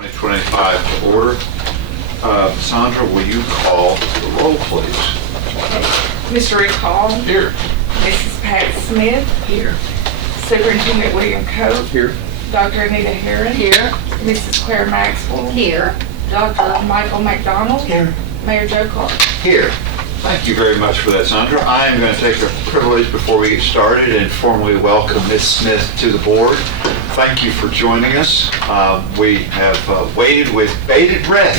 2025 to order. Sandra, will you call the roll, please? Mr. Rick Hall. Here. Mrs. Pat Smith. Here. Superintendent William Cope. Here. Dr. Anita Herron. Here. Mrs. Claire Maxwell. Here. Dr. Michael McDonald. Here. Mayor Joe Clark. Here. Thank you very much for that, Sandra. I am going to take the privilege before we get started and formally welcome Ms. Smith to the board. Thank you for joining us. We have waited with bated breath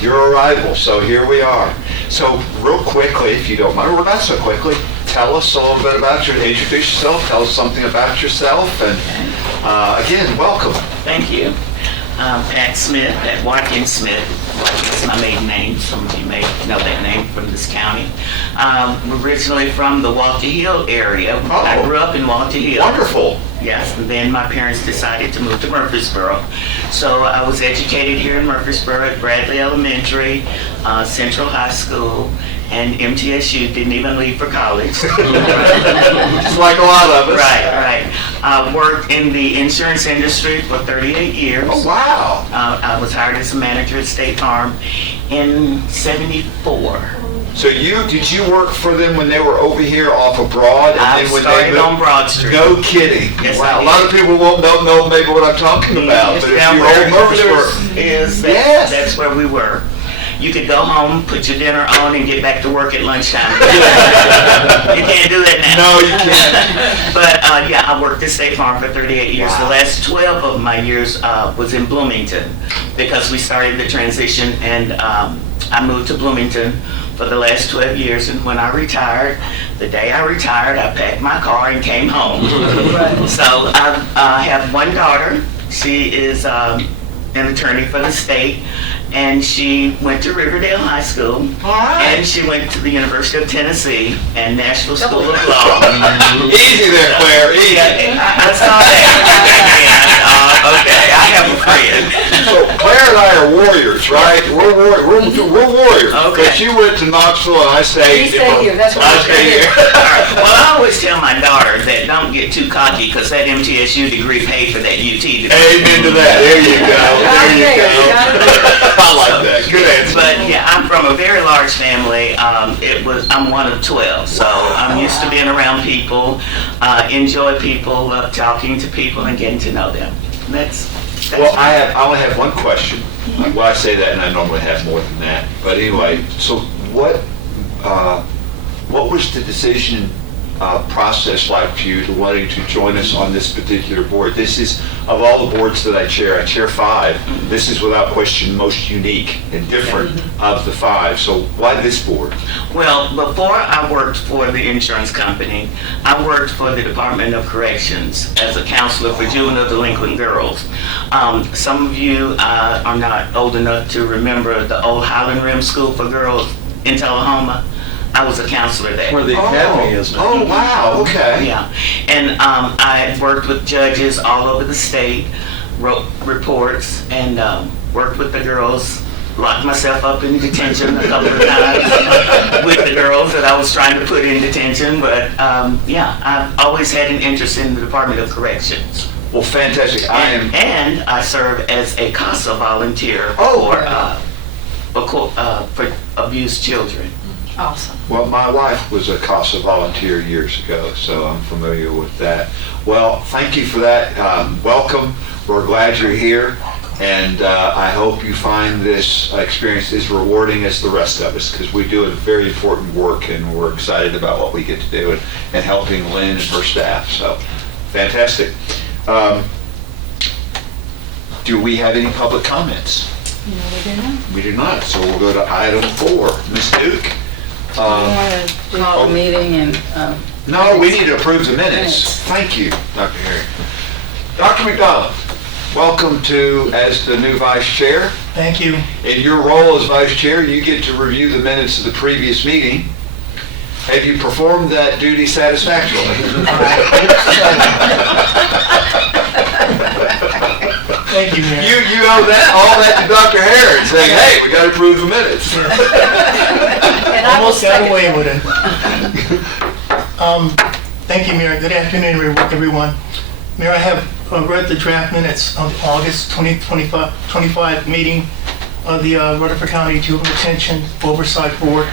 your arrival, so here we are. So real quickly, if you don't mind, or not so quickly, tell us a little bit about introduce yourself, tell us something about yourself, and again, welcome. Thank you. Pat Smith, Pat Watkins Smith. That's my maiden name. Some of you may know that name from this county. Originally from the Walter Hill area. Oh. I grew up in Walter Hill. Wonderful. Yes, and then my parents decided to move to Murfreesboro. So I was educated here in Murfreesboro at Bradley Elementary, Central High School, and MTSU. Didn't even leave for college. Just like a lot of us. Right. I worked in the insurance industry for 38 years. Oh, wow. I was hired as a manager at State Farm in '74. So did you work for them when they were over here off of Broad? And I then when started they on Broad Street. No kidding. Yes, Wow. I A lot did. of people don't know maybe what I'm talking about. But if Down you're where old Murfreesboro, Murfreesboro is, Yes. that's where we were. You could go home, put your dinner on, and get back to work at lunchtime. You can't do that now. no, you can't. But yeah, I worked at State Farm for 38 years. Wow. The last 12 of my years was in Bloomington because we started the transition, and I moved to Bloomington for the last 12 years. And when I retired, the day I retired, I packed my car and came home. So I have one daughter. She is an attorney for the state, and she went to Riverdale High School, and she went to the University of Tennessee and Nashville School of Law. Easy there, Claire. Easy. I saw that. Okay, I have a friend. So Claire and I are warriors, right? We're warriors. Okay. But you went to Knoxville and I stayed. You stayed here, that's why I you stayed stayed here. Well, I always tell my daughter that don't get too cocky because that MTSU degree paid for that UT degree. Amen to that. There you go. There you go. I like that. Good answer. But yeah, I'm from a very large family. I'm one of 12, so I'm used to being around people, enjoy people, love talking to people and getting to know them. That's Well, I only have one question. Well, I say that, and I normally have more than that. But anyway, so what was the decision process like for you to wanting to join us on this particular board? This is, of all the boards that I chair 5. This is without question most unique and different of the 5. So why this board? Well, before I worked for the insurance company, I worked for the Department of Corrections as a counselor for juvenile delinquent girls. Some of you are not old enough to remember the old Highland Rim School for Girls in Tullahoma. I was a counselor there. Where the academy is now. Oh, wow, okay. Yeah, and I had worked with judges all over the state, wrote reports, and worked with the girls. Locked myself up in detention a couple of times with the girls that I was trying to put in detention. But yeah, I've always had an interest in the Department of Corrections. Well, fantastic. And I serve as a CASA volunteer for abused children. Awesome. Well, my wife was a CASA volunteer years ago, so I'm familiar with that. Well, thank you for that. Welcome. We're glad you're here, and I hope you find this experience as rewarding as the rest of us, because we do a very important work, and we're excited about what we get to do and helping Lynn and her staff. So, fantastic. Do we have any public comments? No, we do not. We do not, so we'll go to item 4. Ms. Duke? We want to call the meeting and, No, we need to approve the minutes. Thank you, Dr. Herring. Dr. McDonald, welcome as the new vice chair. Thank you. In your role as vice chair, you get to review the minutes of the previous meeting. Have you performed that duty satisfactorily? Thank you, Mayor. You owe all that to Dr. Herring, saying, hey, we got to approve the minutes. Almost got away with it. Thank you, Mayor. Good afternoon, everyone. Mayor, I have read the draft minutes of the August 2025 meeting of the Rutherford County Juvenile Detention Oversight Board,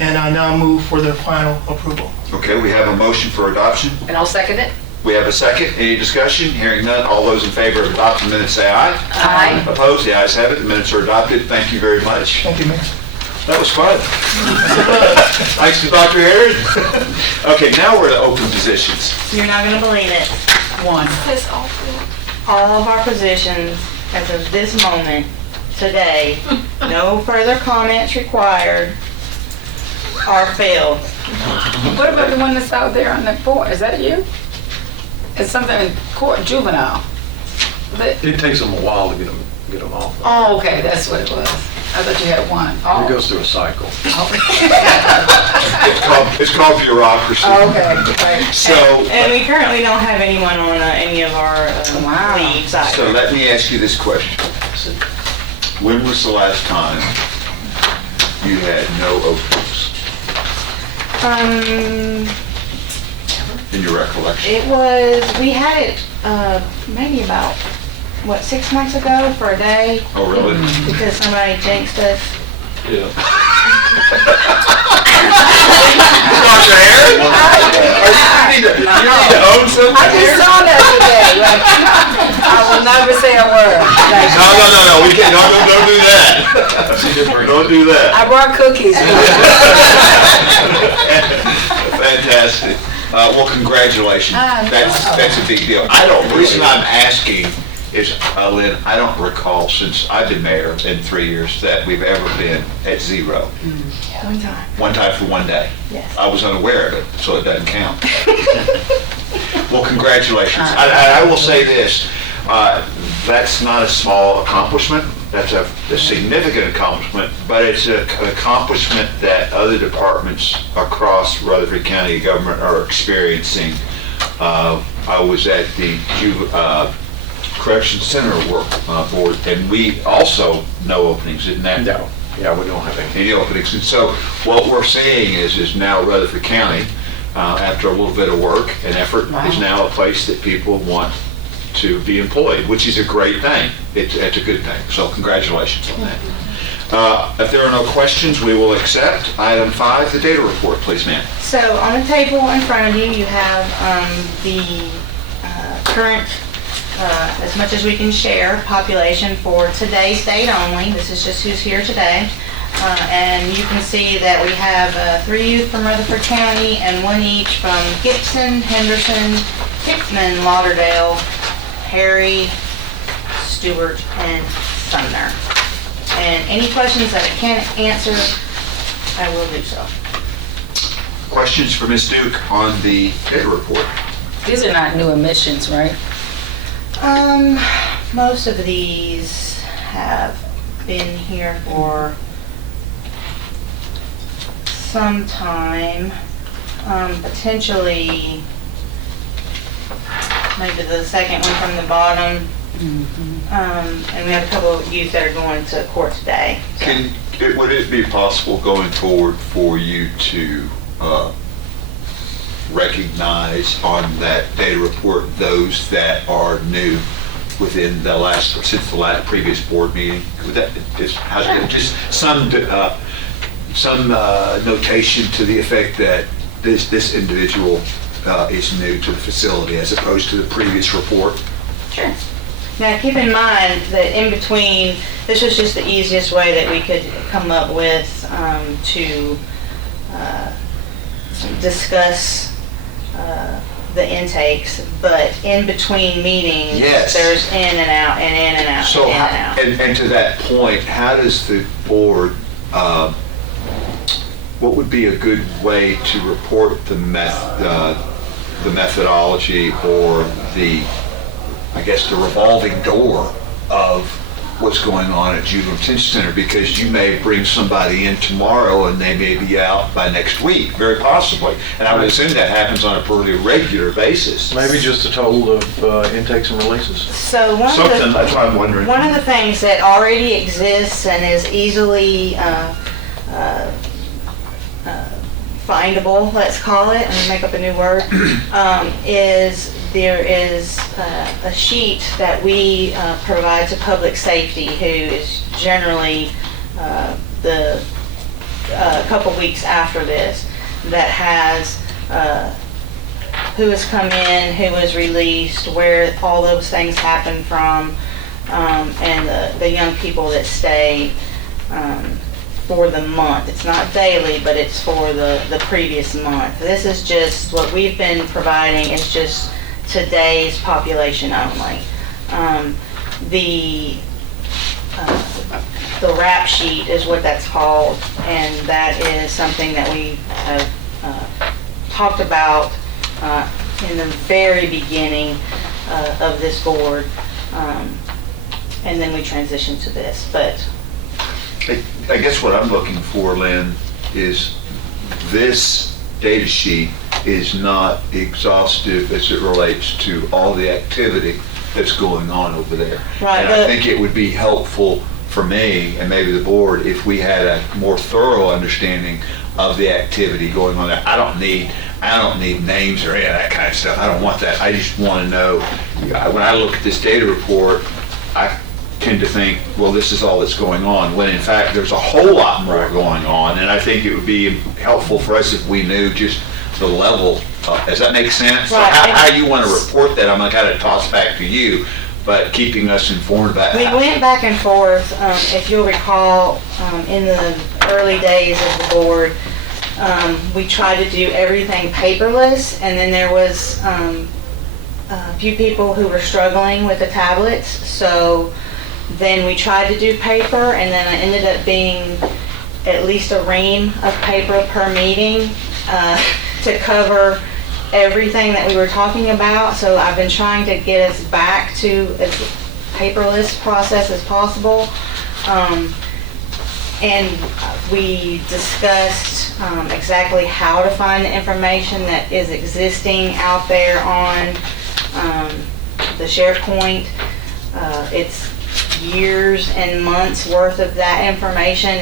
and I now move for their final approval. Okay, we have a motion for adoption. And I'll second it. We have a second. Any discussion? Hearing none. All those in favor of adopting the minutes say aye. Aye. Opposed? The ayes have it. The minutes are adopted. Thank you very much. Thank you, Mayor. That was fun. Thanks to Dr. Aaron. Okay, now we're to open positions. You're not gonna believe it. One. That's awful. All of our positions, as of this moment, today, no further comments required, are filled. What about the one that's out there on the board? Is that you? It's something in court, juvenile. It takes them a while to get them off. Oh, okay, that's what it was. I thought you had one. It Oh. goes through a cycle. It's called bureaucracy. Oh, okay. Right. So, And we currently don't have anyone on any of our Wow. leads so either. let me ask you this question. When was the last time you had no openings in your recollection? It was, we had it maybe about, 6 months ago for a day, Oh, really? because somebody jinxed us. Yeah. Dr. Aaron? You need to own something? I just saw that today. Like, I will never say a word. Like, No, we can't, don't do that. Don't do that. I brought cookies. Fantastic. Well, congratulations. That's a big deal. The reason I'm asking is, Lynn, I don't recall since I've been mayor in 3 years that we've ever been at zero. One time, One time for one day. yes. I was unaware of it, so it doesn't count. Well, congratulations. I will say this, that's not a small accomplishment. That's a significant accomplishment, but it's an accomplishment that other departments across Rutherford County government are experiencing. I was at the Correction Center work board, and we also no openings, isn't that? No, yeah, we don't have any. Any openings. And so what we're seeing is now Rutherford County, after a little bit of work and effort, is now a place that people want to be employed, which is a great thing. It's a good thing. So congratulations on that. If there are no questions, we will accept. Item 5, the data report, please, ma'am. So on the table in front of you, you have the current, as much as we can share, population for today's date only. This is just who's here today. And you can see that we have 3 youth from Rutherford County and 1 each from Gibson, Henderson, Hickman, Lauderdale, Harry, Stewart, and Sumner. And any questions that I can't answer, I will do so. Questions for Ms. Duke on the data report? These are not new emissions, right? Most of these have been here for some time, potentially maybe the second one from the bottom. And we have a couple of youth that are going to court today. So. Would it be possible going forward for you to recognize on that data report those that are new within since the previous board meeting? Would that just some notation to the effect that this individual is new to the facility as opposed to the previous report? Sure. Now, keep in mind that in between, this was just the easiest way that we could come up with to discuss the intakes, but in between meetings, Yes. there's in and out and in and out So, and in and out. and to that point, how does the board, what would be a good way to report the methodology or the revolving door of what's going on at Juvenile Detention Center? Because you may bring somebody in tomorrow and they may be out by next week, very possibly. And I would assume that happens on a pretty regular basis. Maybe just a total of intakes and releases. So Something, that's what I'm wondering. one of the things that already exists and is easily findable, let's call it, and make up a new word, is there is a sheet that we provide to public safety, who is generally a couple weeks after this, that has who has come in, who was released, where all those things happen from, and the young people that stay for the month. It's not daily, but it's for the previous month. This is just, what we've been providing is just today's population only. The rap sheet is what that's called, and that is something that we have talked about in the very beginning of this board, and then we transitioned to this. But I guess what I'm looking for, Lynn, is this data sheet is not exhaustive as it relates to all the activity that's going on over there. Right, And I think it would be helpful for me and maybe the board if we had a more thorough understanding of the activity going on there. I don't need names or any of that kind of stuff. I don't want that. I just want to know, when I look at this data report, I tend to think, well, this is all that's going on, when in fact there's a whole lot more going on, and I think it would be helpful for us if we knew just the level. Does that make sense? So Right. how you want to report that, I'm going to kind of toss back to you, but keeping us informed about we went back and forth, if you'll recall, in the early days of the board, we tried to do everything paperless, and then there was a few people who were struggling with the tablets, so then we tried to do paper, and then it ended up being at least a ream of paper per meeting to cover everything that we were talking about. So I've been trying to get us back to as paperless process as possible. And we discussed exactly how to find the information that is existing out there on the SharePoint. It's years and months worth of that information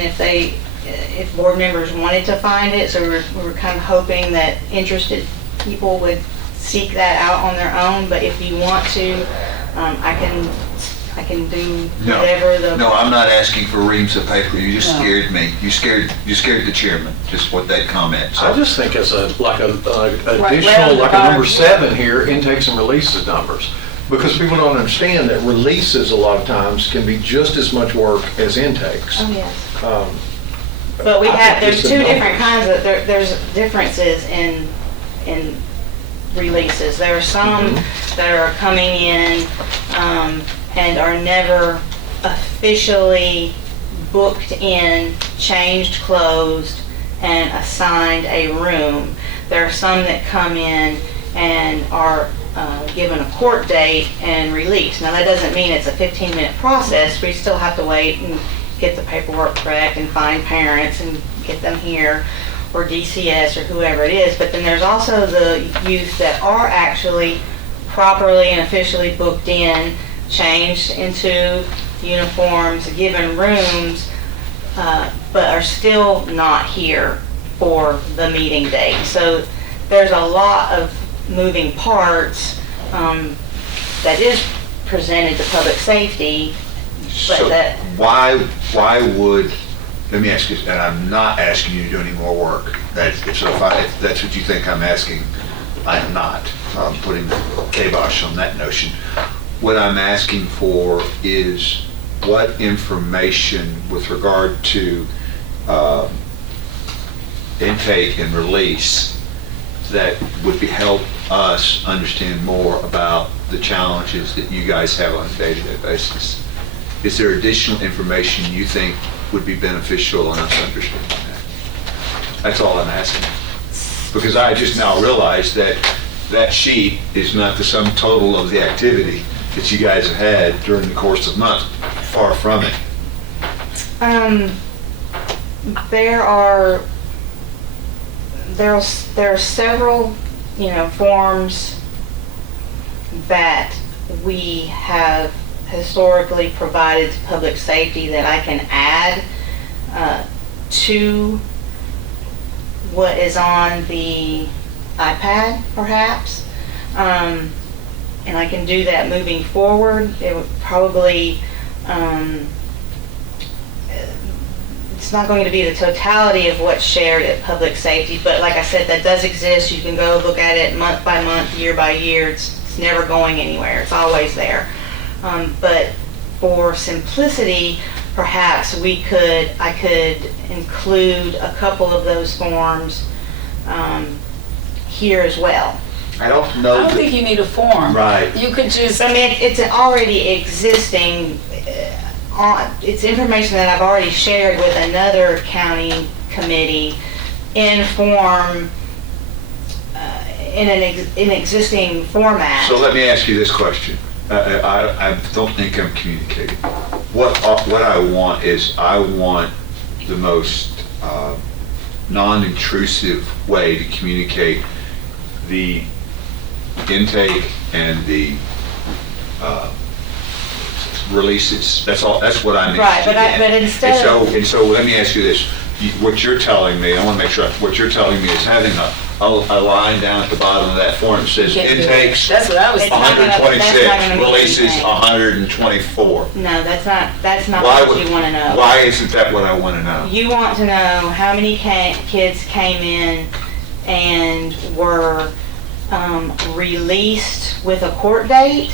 if board members wanted to find it. So we were kind of hoping that interested people would seek that out on their own. But if you want to, I can do whatever the... No, I'm not asking for reams of paper. You just scared me. You scared the chairman, just with that comment. So. I just think as a additional, well, like a number 7 here, intakes and releases numbers. Because people don't understand that releases a lot of times can be just as much work as intakes. Oh, yes. But there's two different kinds of, there's differences in releases. There are some that are coming in and are never officially booked in, changed, closed, and assigned a room. There are some that come in and are given a court date and released. Now that doesn't mean it's a 15-minute process. We still have to wait and get the paperwork correct and find parents and get them here, or DCS or whoever it is. But then there's also the youth that are actually properly and officially booked in, changed into uniforms, given rooms, but are still not here for the meeting date. So there's a lot of moving parts that is presented to public safety, but So that... why would, let me ask you, and I'm not asking you to do any more work. If that's what you think I'm asking, I am not. I'm putting the kibosh on that notion. What I'm asking for is what information with regard to intake and release that would help us understand more about the challenges that you guys have on a day-to-day basis. Is there additional information you think would be beneficial in us understanding that? That's all I'm asking. Because I just now realized that that sheet is not the sum total of the activity that you guys have had during the course of the month. Far from it. There are several, forms that we have historically provided to public safety that I can add to what is on the iPad, perhaps. and I can do that moving forward. It would probably, it's not going to be the totality of what's shared at public safety, but like I said, that does exist. You can go look at it month by month, year by year. It's never going anywhere. It's always there. But for simplicity, perhaps I could include a couple of those forms here as well. I don't I know. don't think you need a form. Right. You could just, So I mean, it's already existing, it's information that I've already shared with another county committee in form, in an existing format. So let me ask you this question. I don't think I'm communicating. What I want is, I want the most non-intrusive way to communicate the intake and the releases. That's all. That's what I'm Right, interested in. but instead of- And so let me ask you this. What you're telling me, I want to make sure, what you're telling me is having a line down at the bottom of that form that says Can't do it. intakes That's what I was It's not thinking. gonna- 126, that's not gonna mean releases anything. 124. No, that's not Why what you want to know. Why isn't that what I want to know? You want to know how many kids came in and were released with a court date.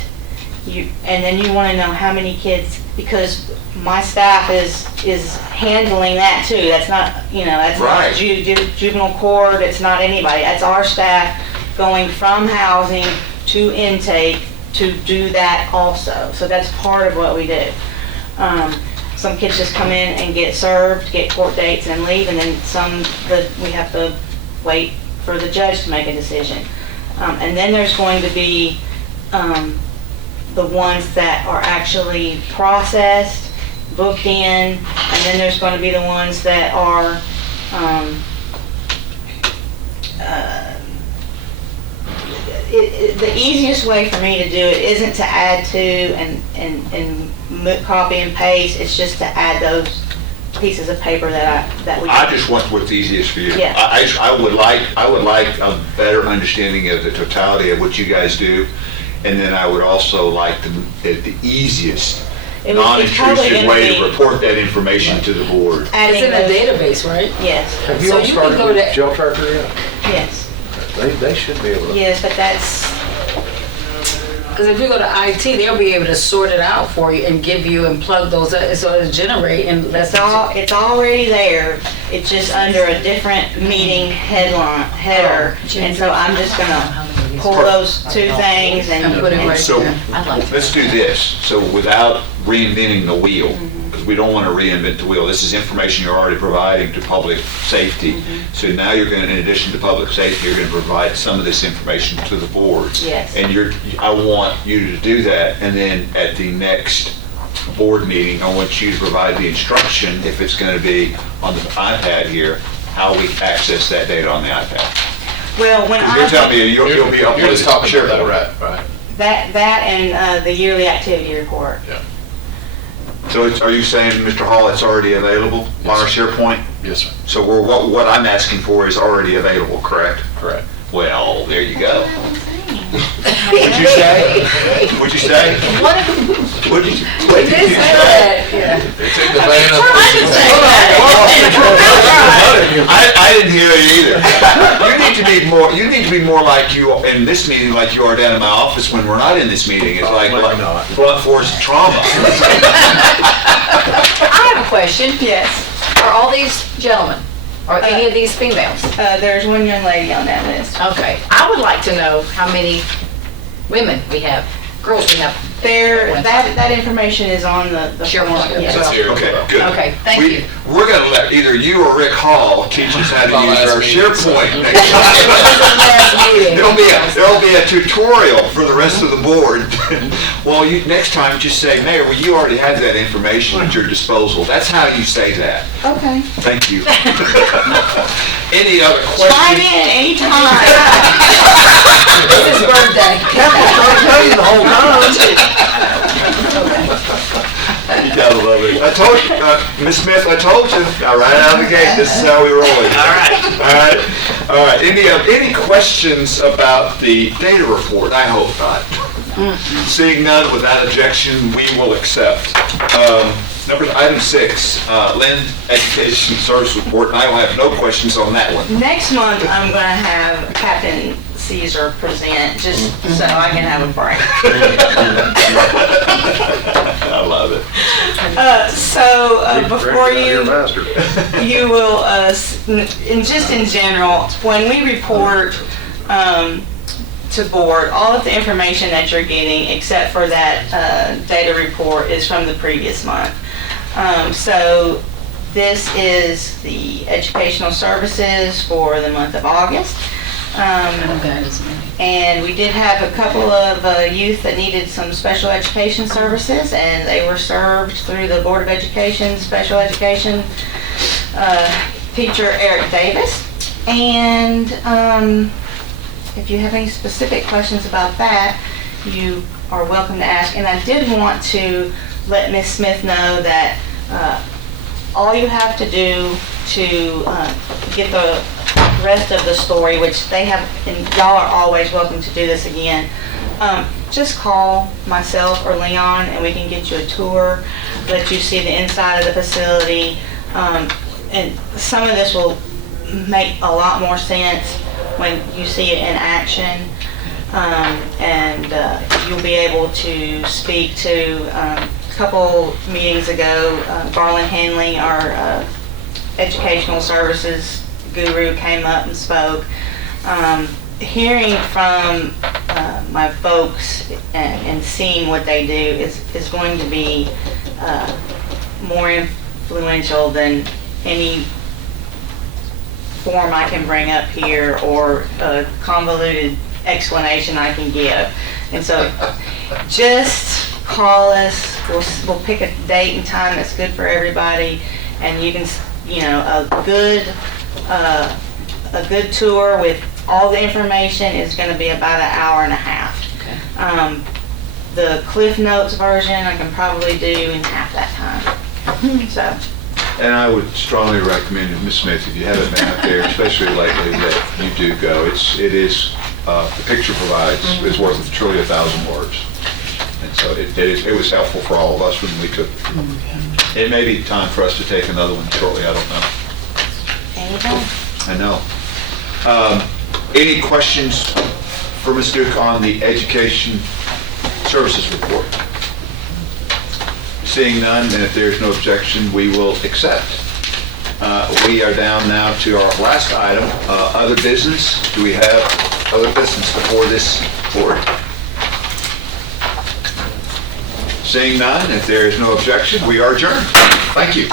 And then you want to know how many kids, because my staff is handling that too. That's not, that's Right. not juvenile court, it's not anybody. That's our staff going from housing to intake to do that also. So that's part of what we do. Some kids just come in and get served, get court dates and leave, and then some that we have to wait for the judge to make a decision. And then there's going to be the ones that are actually processed, booked in, and then there's going to be the ones that are the easiest way for me to do it isn't to add to and copy and paste. It's just to add those pieces of paper that we. I just want what's easiest for you. Yeah. I would like a better understanding of the totality of what you guys do, and then I would also like the easiest, It would- it's probably non-intrusive gonna way to be- report that information to the board. Adding It's in a those- database, right? Yes, Have you So all you can started go with to- jail tracker yet? yes, They should be able to. yes, but that's, Because if you go to IT, they'll be able to sort it out for you and give you and plug those, so it'll generate, and that's it's already there. It's just under a different meeting header. And so I'm just gonna pull those two things And put it right So there. let's do this. So without reinventing the wheel, because we don't want to reinvent the wheel. This is information you're already providing to public safety. So now you're going to, in addition to public safety, you're going to provide some of this information to the board. Yes. And I want you to do that, and then at the next board meeting, I want you to provide the instruction, if it's going to be on the iPad here, how we access that data on the iPad. well, when Because you're telling me I, you'll be up You're with just talking about that, SharePoint. right? that and the yearly activity report. So are you saying, Mr. Hall, it's already available on our Yes, SharePoint? Yes, sir. So what I'm asking for is already available, correct? Correct. Well, there you go. What'd you say? What'd you say? What'd you say? It's in the van. I didn't hear it either. You need to be more like you in this meeting, like you are down in my office when we're not in this meeting. It's like Maybe not. blunt force trauma. I have a question. Yes, Are all these gentlemen, or any of these females? there's one young lady on that list. Okay, I would like to know how many women we have, girls we have. That information is on the Sure. form. Yes. That's here. Okay, good. Okay, thank you. We're going to let either you or Rick Hall teach us how to My use last our meeting, SharePoint so. next time. Last meeting. There'll be a tutorial for the rest of the board. Well, next time just say, Mayor, well, you already have that information at your disposal. That's how you say that. Okay. Thank you. Any other Chime questions? in anytime. It's his birthday. You gotta love it. I told you, Ms. Smith, I told you, right out of the gate, this is how we roll it. All right. Any questions about the data report? I hope not. Seeing none, without objection, we will accept. Item 6, Lynn, Education Service Report, and I will have no questions on that one. Next month, I'm going to have Captain Caesar present, just so I can have a break. I love it. Before You're a you, master. you will, just in general, when we report to board, all of the information that you're getting, except for that data report, is from the previous month. So this is the educational services for the month of August. And we did have a couple of youth that needed some special education services, and they were served through the Board of Education Special Education teacher Eric Davis. And if you have any specific questions about that, you are welcome to ask. And I did want to let Ms. Smith know that all you have to do to get the rest of the story, which they have, and y'all are always welcome to do this again, just call myself or Leon and we can get you a tour, let you see the inside of the facility, and some of this will make a lot more sense when you see it in action, and you'll be able to speak to a couple meetings ago, Garland Henley, our educational services guru, came up and spoke. Hearing from my folks and seeing what they do is going to be more influential than any form I can bring up here or a convoluted explanation I can give. And so just call us, we'll pick a date and time that's good for everybody, and you can, a good tour with all the information is going to be about an hour and a half. Okay. The Cliff Notes version I can probably do in half that time. So. And I would strongly recommend, Ms. Smith, if you haven't been out there, especially lately, that you do go. The picture provides, is worth truly 1,000 words. And so it was helpful for all of us when we took it. It may be time for us to take another one shortly, I don't know. Anytime. I know. Any questions for Ms. Duke on the Education Services Report? Seeing none, and if there's no objection, we will accept. We are down now to our last item, other business. Do we have other business before this board? Seeing none, if there is no objection, we are adjourned. Thank you.